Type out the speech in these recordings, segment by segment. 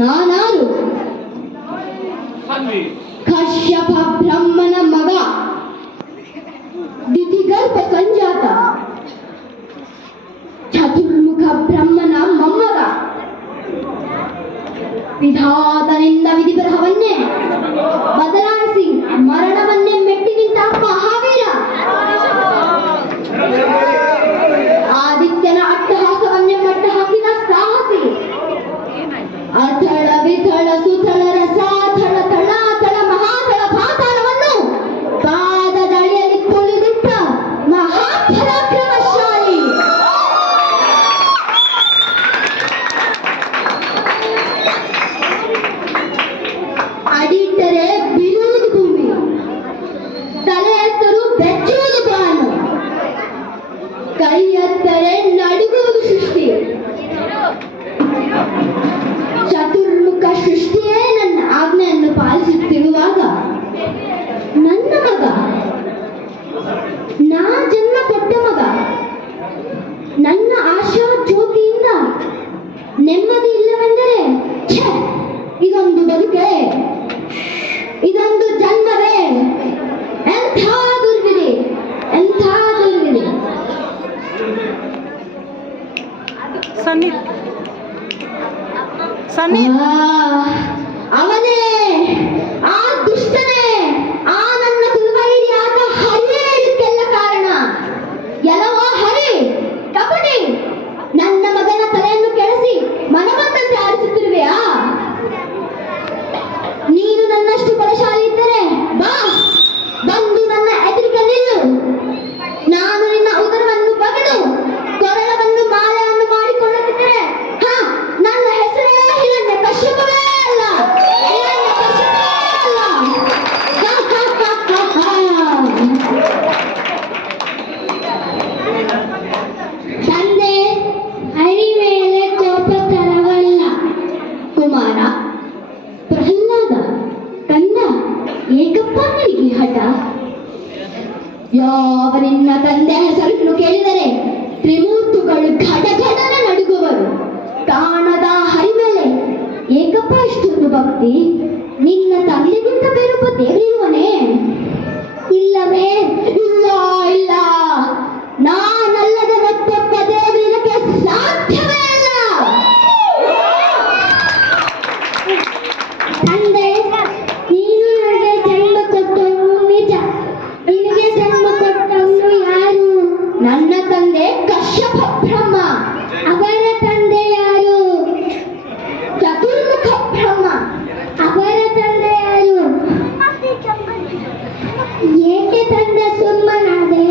ನಾನಾರು ಕಶ್ಯಪ ಬ್ರಹ್ಮನ ಮಗ, ದಿತಿಗರ್ಭ ಸಂಜಾತ, ಚತುರ್ಮುಖ ಬ್ರಹ್ಮನ ಮೊಮ್ಮಗ. ವಿಧಾತನಿಂದ ವಿಧಿಬರಹವನ್ನೇ ಬದಲಾಯಿಸಿ ಮರಣವನ್ನೇ ಮೆಟ್ಟಿ ನಿಂತ ಮಹಾವೀರ. ಆದಿತ್ಯನ ಅಟ್ಟಹಾಸವನ್ನೇ ಮಟ್ಟ ಹಾಕಿದ ಸಾಹಸಿ. ಅಥಳ ವಿಥಳ ಸುಥಳ ರಸಾಥಳ ತಳಾತಳ ಮಹಾತಳ ಪಾತಾಳವನ್ನು ಪಾದದ ಅಡಿಯಲ್ಲಿ ತುಳಿದಿಟ್ಟ ಮಹಾಪರಾಕ್ರಮಶಾಲಿ. ಅಡಿಟ್ಟರೆ ಬೀಳುವುದು ಭೂಮಿ, ತಲೆ ಎತ್ತರು ಬೆಚ್ಚುವುದು ಬಾನು, ಕೈ ಎತ್ತರೆ ನಡುಗುವುದು ಸೃಷ್ಟಿ. ಚತುರ್ಮುಖ ಸೃಷ್ಟಿಯೇ ನನ್ನ ಆಜ್ಞೆಯನ್ನು ಪಾಲಿಸುತ್ತಿರುವಾಗ ನನ್ನ ಮಗ, ನಾ ಜನ್ಮ ಕೊಟ್ಟ ಮಗ, ನನ್ನ ಆಶಾ ಜ್ಯೋತಿಯಿಂದ ನೆಮ್ಮದಿ ಇಲ್ಲವೆಂದರೆ ಇದೊಂದು ಬದುಕೆ, ಇದೊಂದು ಜನ್ಮವೇ? ಎಂಥ ದುರ್ವಿಧಿ, ಎಂಥ ದುರ್ವಿಧಿ. ಅವನೇ, ಆ ದುಷ್ಟನೇ, ಆ ನನ್ನ ಕುಲವೈರಿ ಆತ ಹರಿಯೇ ಇದಕ್ಕೆಲ್ಲ ಕಾರಣ. ಎಲ್ಲವೋ ಹರಿ ಕಪಟಿ, ನನ್ನ ಮಗನ ತಲೆಯನ್ನು ಕೆಡಿಸಿ ಮನವಂತಂತೆ ಆರಿಸುತ್ತಿರುವೆಯಾ? ನೀನು ನನ್ನಷ್ಟು ಬಲಶಾಲಿ ಇದ್ದರೆ ಬಾ, ಬಂದು ನನ್ನ ಎದುರಿಗೆ ನಿಲ್ಲು. ನಾನು ನಿನ್ನ ಉದರವನ್ನು ಬಗೆದು ಕೊರಳವನ್ನು ಮಾಲೆಯನ್ನು ಮಾಡಿಕೊಳ್ಳುತ್ತಿದ್ದರೆ ನನ್ನ ಹೆಸರೇ ಹಿರಣ್ಯ ಕಶ್ಯಪವೇ ಅಲ್ಲ, ಹಿರಣ್ಯ ಕಶ್ಯಪವೇ ಅಲ್ಲ. ತಂದೆ ಹರಿ ಮೇಲೆ ಕೋಪ ತರವಲ್ಲ. ಕುಮಾರ ಪ್ರಹ್ಲಾದ ಕಂದ, ಏಕಪ್ಪ ನಿನಗೆ ಹಠ? ಯಾವ ನಿನ್ನ ತಂದೆ ಹೆಸರನ್ನು ಕೇಳಿದರೆ ತ್ರಿಮೂರ್ತುಗಳು ಘಟಘಟನೆ ನಡುಗುವರು. ಕಾಣದ ಹರಿ ಮೇಲೆ ಏಕಪ್ಪ ಇಷ್ಟೊಂದು ಭಕ್ತಿ? ನಿನ್ನ ತಂದೆಗಿಂತ ಬೇರೊಬ್ಬ ದೇವರಿರುವನೇ? ಇಲ್ಲವೇ? ಇಲ್ಲ ಇಲ್ಲ, ನಾನಲ್ಲದೆ ಮತ್ತೊಬ್ಬ ದೇವರಿರಕ್ಕೆ ಸಾಧ್ಯವೇ ಇಲ್ಲ. ತಂದೆ, ನೀನು ನನಗೆ ಜನ್ಮ ಕೊಟ್ಟವನು ನಿಜ. ನಿನಗೆ ಜನ್ಮ ಕೊಟ್ಟವನು ಯಾರು? ನನ್ನ ತಂದೆ ಕಶ್ಯಪ ಬ್ರಹ್ಮ. ಅವರ ತಂದೆ ಯಾರು? ಚತುರ್ಮುಖ ಬ್ರಹ್ಮ. ಅವರ ತಂದೆ ಯಾರು? ಏಕೆ ತಂದೆ ಸುಮ್ಮನಾದೆ?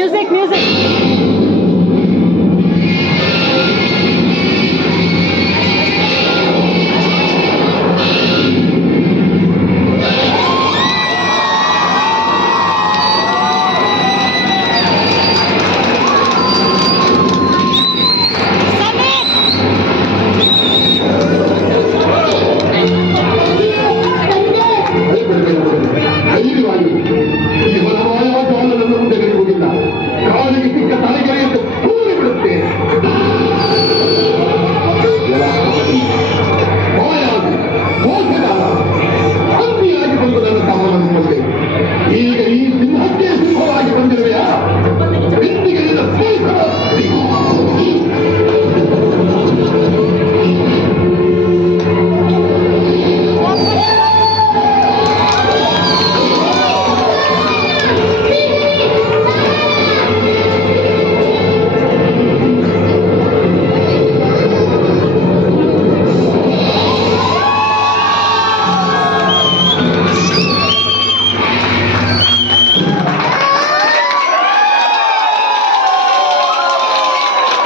Music music